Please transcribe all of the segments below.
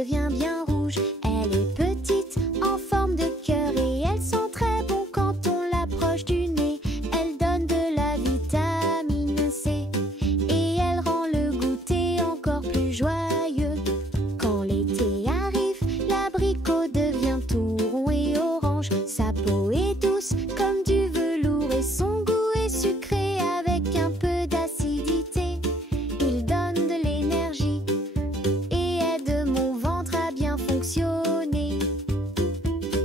devient bien rouge. Elle est petite, en forme de cœur, et elle sent très bon quand on l'approche du nez. Elle donne de la vitamine C et elle rend le goûter encore plus joyeux. Quand l'été arrive, l'abricot devient tout rond et orange. Sa peau est douce comme du velours et son goût est sucré avec un peu d'acidité. Il donne de l'énergie et aide mon ventre à bien fonctionner.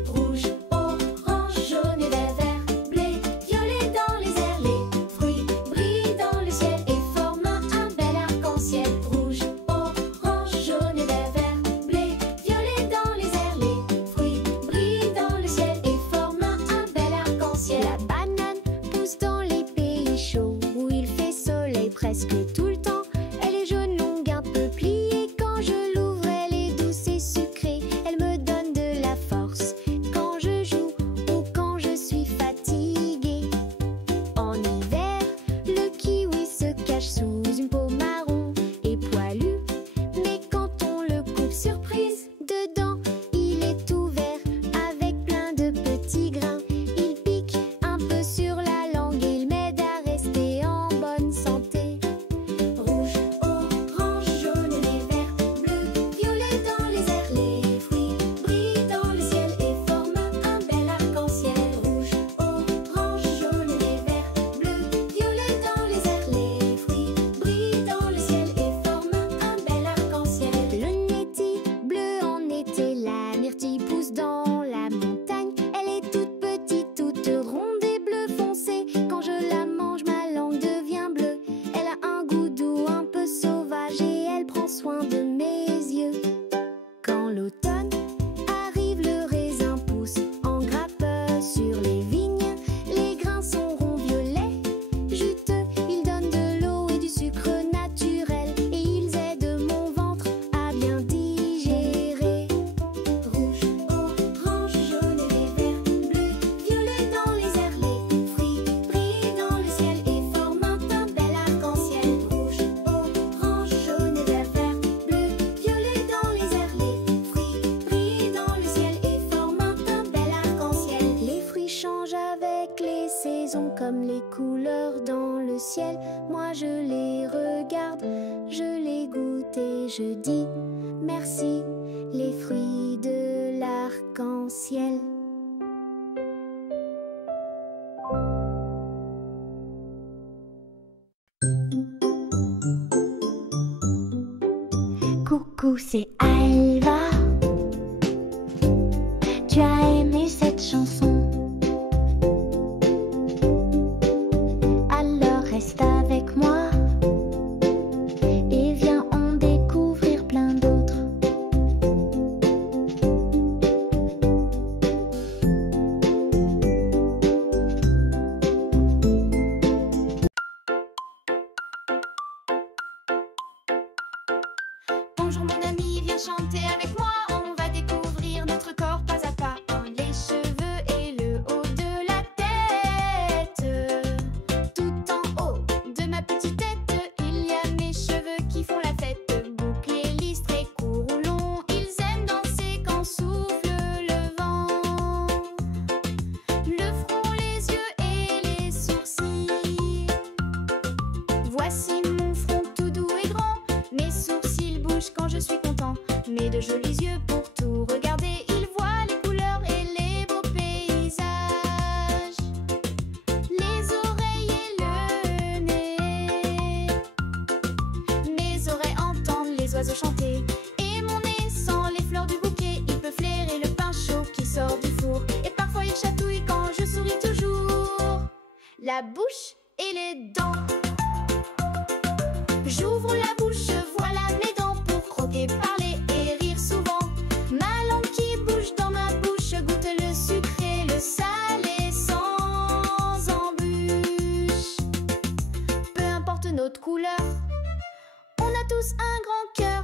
Rouge, orange, jaune et vert, bleu, violet dans les airs. Les fruits brillent dans le ciel et forment un bel arc-en-ciel. Rouge, orange, jaune et vert, bleu, violet dans les airs. Les fruits brillent dans le ciel et forment un bel arc-en-ciel. La banane pousse dans les pays chauds où il fait soleil presque tout le temps. Elle est jaune, longue, un peu pliée. Quand je l'ouvre, elle est douce et sucrée. Elle me donne de la force quand je joue ou quand je suis fatiguée. En hiver, le kiwi se cache sous une peau marron et poilue. Mais quand on le coupe surprise, dedans, il est tout vert avec plein de petits grains. Il pique un peu sur la langue et il m'aide à rester en bonne santé. Rouge, orange, jaune et vert, bleu, violet dans les airs. Les fruits brillent dans le ciel et forment un bel arc-en-ciel. Rouge, orange, jaune et vert, bleu, violet dans les airs. Les fruits brillent dans le ciel et forment un bel arc-en-ciel. Le netty bleu en été, la myrtille pousse dans la montagne. Elle est toute petite, toute ronde et bleu foncé. Quand je la mange, ma langue devient bleue. Elle a un goût doux, un peu sauvage et elle prend soin de mes yeux. Quand l'automne arrive, le raisin pousse en grappe sur les vignes. Les grains sont ronds, violets, juteux. Ils donnent de l'eau et du sucre naturel et ils aident mon ventre à bien digérer. Rouge, orange, jaune et vert, bleu, violet dans les airs. Les fruits brillent dans le ciel et forment un bel arc-en-ciel. Rouge, orange, jaune et vert, bleu, violet dans les airs. Les fruits brillent dans le ciel et forment un bel arc-en-ciel. Les fruits changent avec les saisons comme les couleurs dans le ciel. Moi je les regarde, je les goûte et je dis merci, les fruits de l'arc-en-ciel. Coucou, c'est Alva. Tu as aimé cette chanson? Alors reste avec moi et viens en découvrir plein d'autres. Bonjour mon ami, viens chanter avec moi. On va découvrir notre corps pas à pas. Les cheveux et le haut de la tête. Tout en haut de ma petite tête, il y a mes cheveux qui font la fête. Bouclés, lisses, très courts ou longs, ils aiment danser quand souffle le vent. Le front, les yeux et les sourcils. Voici mon front tout doux et grand. Mes sourcils bougent quand je suis content. Mes de jolis yeux pour tout regarder. Ils voient les couleurs et les beaux paysages. Les oreilles et le nez. Mes oreilles entendent les oiseaux chanter. Et mon nez sent les fleurs du bouquet. Il peut flairer le pain chaud qui sort du four. Et parfois il chatouille quand je souris toujours. La bouche et les dents. J'ouvre la bouche, voilà mes dents pour croquer, parler et rire souvent. Ma langue qui bouge dans ma bouche goûte le sucré, le salé sans embûche. Peu importe notre couleur, on a tous un grand cœur.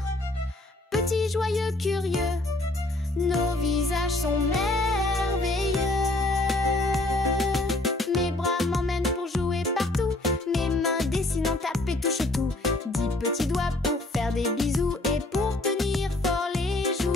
Petits, joyeux, curieux, nos visages sont merveilleux. Mes bras m'emmènent pour jouer partout. Mes mains dessinent, tapent et touchent tout. 10 petits doigts pour faire des bisous et pour tenir fort les jouets.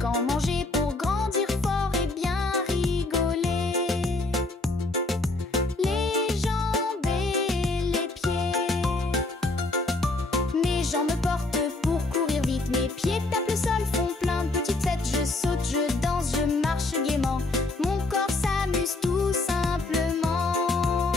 Quand manger pour grandir fort et bien rigoler. Les jambes et les pieds. Mes jambes me portent pour courir vite. Mes pieds tapent le sol, font plein de petites fêtes. Je saute, je danse, je marche gaiement. Mon corps s'amuse tout simplement.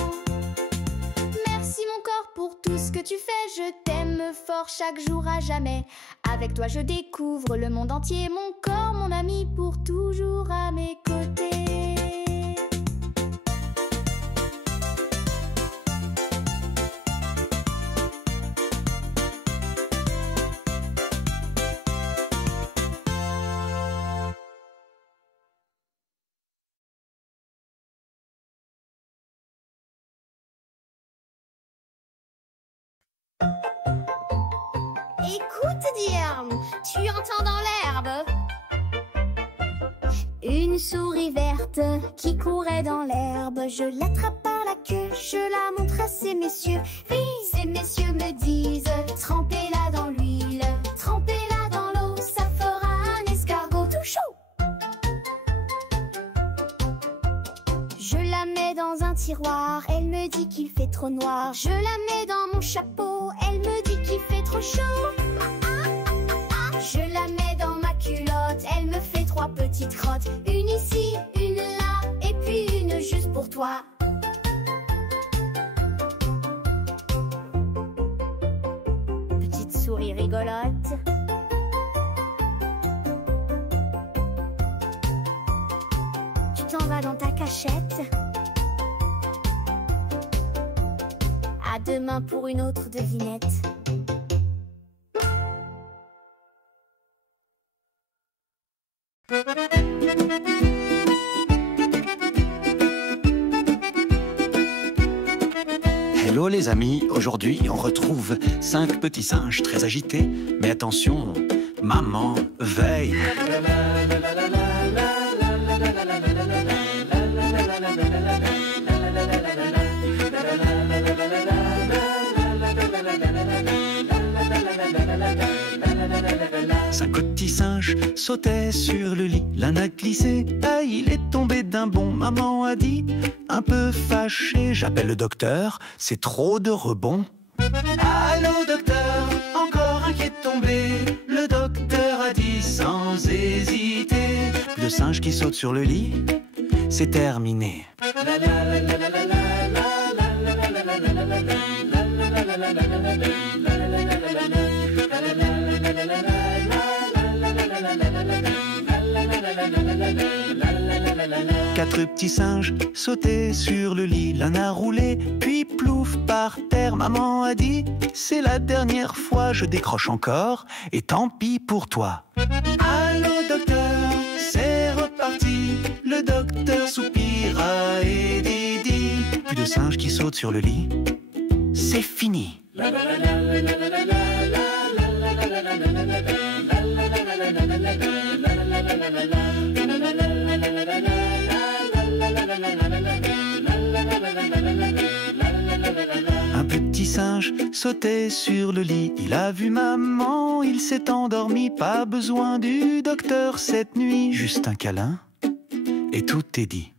Merci mon corps pour tout ce que tu fais. Je t'aime fort chaque jour à jamais. Avec toi je découvre le monde entier. Mon corps, mon ami, pour toujours à mes côtés. Écoute, Diarme, tu entends dans l'herbe Une souris verte qui courait dans l'herbe. Je l'attrape par la queue, je la montre à ces messieurs. Oui, ces messieurs me disent: trempez-la dans l'huile, trempez-la dans l'eau, ça fera un escargot tout chaud. Je la mets dans un tiroir, elle me dit qu'il fait trop noir. Je la mets dans mon chapeau, elle me dit qu'il fait trop chaud. Je la mets dans ma culotte, elle me fait 3 petites crottes. Une ici, une là, et puis une juste pour toi. Petite souris rigolote. Tu t'en vas dans ta cachette. À demain pour une autre devinette. Hello les amis, aujourd'hui on retrouve 5 petits singes très agités. Mais attention, maman veille. Cinq petits singes sautaient sur le lit. L'un a glissé, ah, il est tombé d'un bond. Maman a dit, un peu fâché: j'appelle le docteur, c'est trop de rebond. Allô docteur, encore un qui est tombé. Le docteur a dit sans hésiter: le singe qui saute sur le lit, c'est terminé. Quatre petits singes sautaient sur le lit. L'un a roulé, puis plouf par terre. Maman a dit, c'est la dernière fois, je décroche encore, et tant pis pour toi. Allô docteur, c'est reparti. Le docteur soupira et dit, puis le singe qui saute sur le lit, c'est fini. Un petit singe sautait sur le lit. Il a vu maman, il s'est endormi. Pas besoin du docteur cette nuit. Juste un câlin et tout est dit.